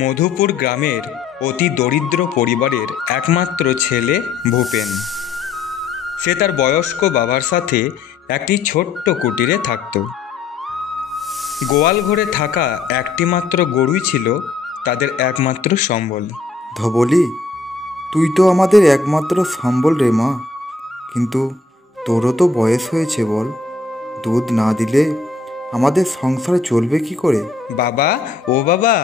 মধুপুর গ্রামের অতি দরিদ্র পরিবারের একমাত্র ছেলে ভূপেন। সে তার বয়স্ক বাবার সাথে একটি ছোট্ট কুটিরে থাকত। গোয়াল ঘরে থাকা একটি মাত্র গরুই ছিল তাদের একমাত্র সম্বল। ধবলি, তুই তো আমাদের একমাত্র সম্বল রে মা, কিন্তু তোরও তো বয়স হয়েছে, বল দুধ না দিলে আমাদের সংসার চলবে কি করে? বাবা, ও বাবা,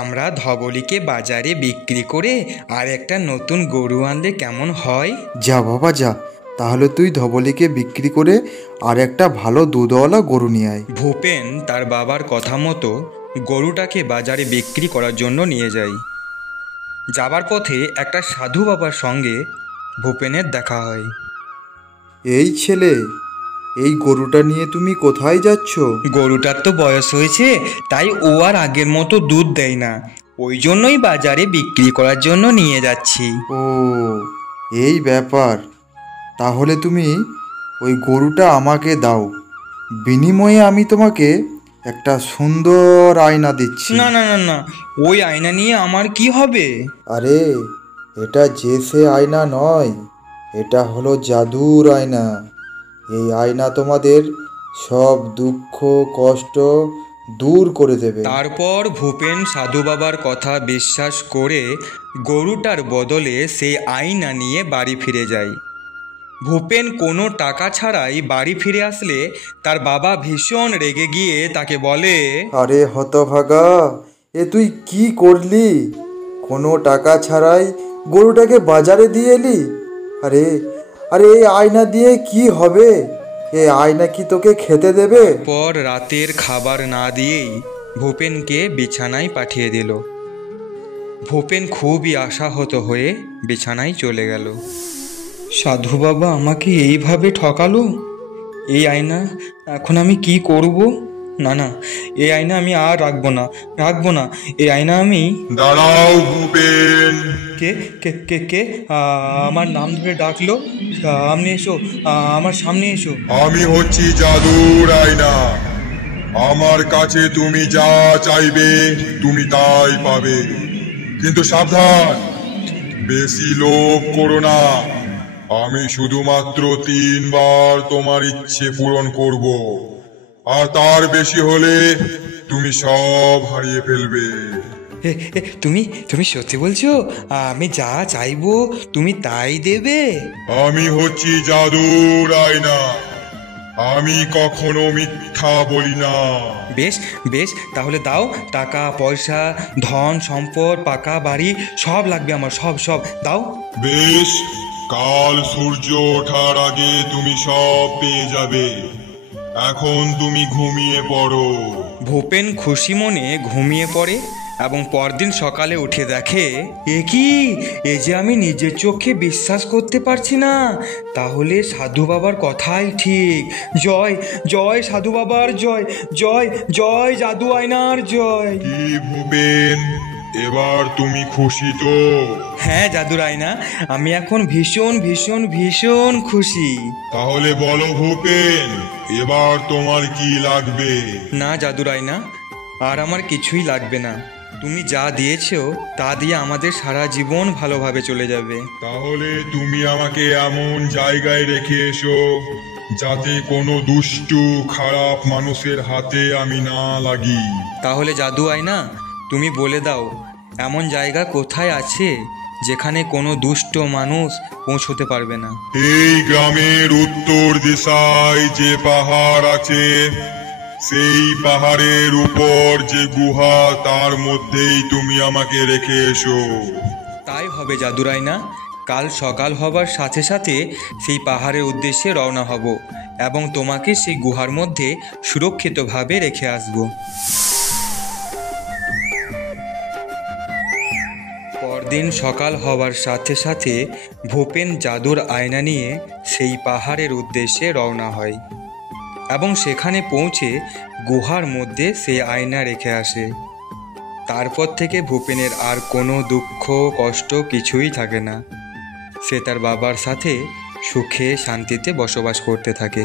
আমরা ধবলিকে বাজারে বিক্রি করে আর একটা নতুন গরু আনলে কেমন হয়? যা বাবা যা, তাহলে তুই ধবলিকে বিক্রি করে আর একটা ভালো দুধওয়ালা গরু নিয়ে আয়। ভূপেন তার বাবার কথা মতো গরুটাকে বাজারে বিক্রি করার জন্য নিয়ে যায়। যাবার পথে একটা সাধু বাবার সঙ্গে ভূপেনের দেখা হয়। এই ছেলে, এই গরুটা নিয়ে তুমি কোথায় যাচ্ছ? গরুটার তো বয়স হয়েছে, তাই ও আর আগের মতো দুধ দেয় না, ওই জন্যই বাজারে বিক্রি করার জন্য নিয়ে যাচ্ছি। ও, এই ব্যাপার। তাহলে তুমি ওই গরুটা আমাকে দাও, বিনিময়ে আমি তোমাকে একটা সুন্দর আয়না দিচ্ছি। না না না না, ওই আয়না নিয়ে আমার কি হবে? আরে, এটা যে সে আয়না নয়, এটা হলো জাদুর আয়না। এই আয়না তোমাদের সব দুঃখ কষ্ট দূর করে দেবে। তারপর ভূপেন সাধু বাবার কথা বিশ্বাস করে গরুটার বদলে সেই আয়না নিয়ে বাড়ি ফিরে যায়। ভূপেন কোনো টাকা ছাড়াই বাড়ি ফিরে আসলে তার বাবা ভীষণ রেগে গিয়ে তাকে বলে, আরে হতভাগা, এ তুই কি করলি? কোনো টাকা ছাড়াই গরুটাকে বাজারে দিয়ে এলি? আরে আরে, এই আয়না দিয়ে কি হবে? এই আয়না কি তোকে খেতে দেবে? পর রাতের খাবার না দিয়েই ভূপেনকে বিছানায় পাঠিয়ে দিল। ভূপেন খুবই আশাহত হয়ে বিছানায় চলে গেল। সাধু বাবা আমাকে এইভাবে ঠকালো। এই আয়না এখন আমি কি করব? না না, এই আয়না আমি আর রাখবো না। এই আয়না আমি... দাঁড়াও ভূপেন। কে কে কে কে আমার নাম ধরে ডাকলো? সামনে এসো, আমার সামনে এসো। আমি হচ্ছি জাদুর আয়না। আমার কাছে তুমি যা চাইবে তুমি তাই পাবে, কিন্তু সাবধান, বেশি লোভ করো না। আমি শুধুমাত্র 3 বার তোমার ইচ্ছে পূরণ করব, আর তার বেশি হলে তুমি সব হারিয়ে ফেলবে। তুমি সত্যি বলছো? আমি যা চাইবো তুমি তাই দেবে? আমি হচ্ছি জাদুর আয়না, আমি কখনো মিথ্যা বলি না। বেশ বেশ, তাহলে দাও। টাকা পয়সা, ধন সম্পদ, পাকা বাড়ি সব লাগবে আমার, সব সব দাও। বেশ, কাল সূর্য ওঠার আগে তুমি সব পেয়ে যাবে। এখন তুমি ঘুমিয়ে পড়ো। ভূপেন খুশি মনে ঘুমিয়ে পড়ে এবং পরদিন সকালে উঠে দেখে, এ যে আমি নিজের চোখে বিশ্বাস করতে পারছি না। তাহলে সাধু বাবার কথাই ঠিক। জয় জয় সাধু বাবার জয়, জয় জয় জাদু আয়নার জয়। কি ভূপেন, এবার তুমি খুশি তো? হ্যাঁ জাদুর আয়না, আমি এখন ভীষণ ভীষণ ভীষণ খুশি। তাহলে বলো ভূপেন, এবার তোমার কি লাগবে? না জাদুর আয়না, আর আমার কিছুই লাগবে না। তুমি যা দিয়েছো তা দিয়ে আমাদের সারা জীবন ভালোভাবে চলে যাবে। তাহলে তুমি আমাকে এমন জায়গায় রেখে এসো যাতে কোনো দুষ্টু খারাপ মানুষের হাতে আমি না লাগি। তাহলে জাদু আয়না, তুমি বলে দাও এমন জায়গা কোথায় আছে যেখানে কোনো দুষ্ট মানুষ পৌঁছতে পারবে না? এই গ্রামের উত্তর দিশায় যে পাহাড় আছে, সেই পাহাড়ের উপর যে গুহা, তার মধ্যেই তুমি আমাকে রেখে এসো। তাই হবে জাদুর আয়না, কাল সকাল হবার সাথে সাথে সেই পাহাড়ের উদ্দেশ্যে রওনা হব এবং তোমাকে সেই গুহার মধ্যে সুরক্ষিতভাবে রেখে আসব। পরদিন সকাল হওয়ার সাথে সাথে ভূপেন জাদুর আয়না নিয়ে সেই পাহাড়ের উদ্দেশ্যে রওনা হয় এবং সেখানে পৌঁছে গুহার মধ্যে সেই আয়না রেখে আসে। তারপর থেকে ভূপেনের আর কোনো দুঃখ কষ্ট কিছুই থাকে না। সে তার বাবার সাথে সুখে শান্তিতে বসবাস করতে থাকে।